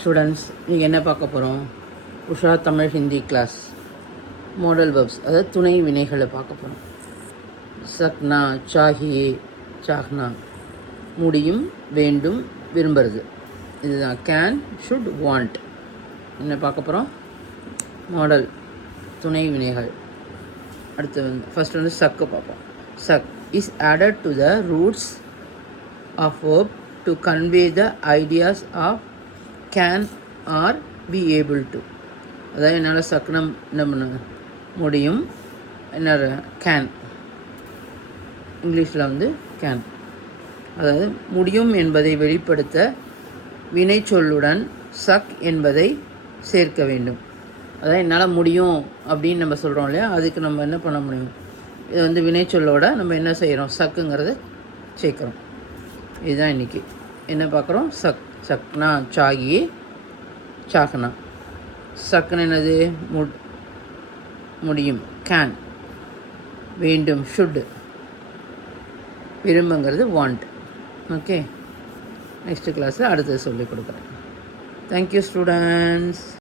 Students நீங்கள் என்ன பார்க்க போகிறோம்? Usha Tamil Hindi class model verbs, அதாவது துணை வினைகளை பார்க்க போகிறோம். சக்னா, சாஹியே, சாஹ்னா, முடியும், வேண்டும், விரும்புறது. இதுதான் கேன், ஷுட், வாண்ட். என்ன பார்க்க போகிறோம்? மாடல் துணை வினைகள். அடுத்து ஃபஸ்ட் சக்கு பார்ப்போம். Such is added to the roots of verb to convey the ideas of can or be able to. அதாவது என்னால் சக்குனம் என்ன பண்ண முடியும், என்ன கேன், இங்கிலீஷில் கேன். அதாவது முடியும் என்பதை வெளிப்படுத்த வினைச்சொல்லுடன் சக் என்பதை சேர்க்க வேண்டும். அதாவது என்னால் முடியும் அப்படின்னு நம்ம சொல்கிறோம் இல்லையா, அதுக்கு நம்ம என்ன பண்ண முடியும்? இது வினைச்சொல்லோட நம்ம என்ன செய்கிறோம்? சக்குங்கிறத சேர்க்குறோம். இதுதான் இன்றைக்கி என்ன பார்க்குறோம்? சக். சக்னா, சாகியே, சாஹ்னா. சக்குன்னு என்னது? முடியும், கேன். வேண்டும், ஷுட். விரும்புங்கிறது வாண்ட். ஓகே, நெக்ஸ்ட் கிளாஸில் அடுத்தது சொல்லிக் கொடுக்குறேன். Thank you students.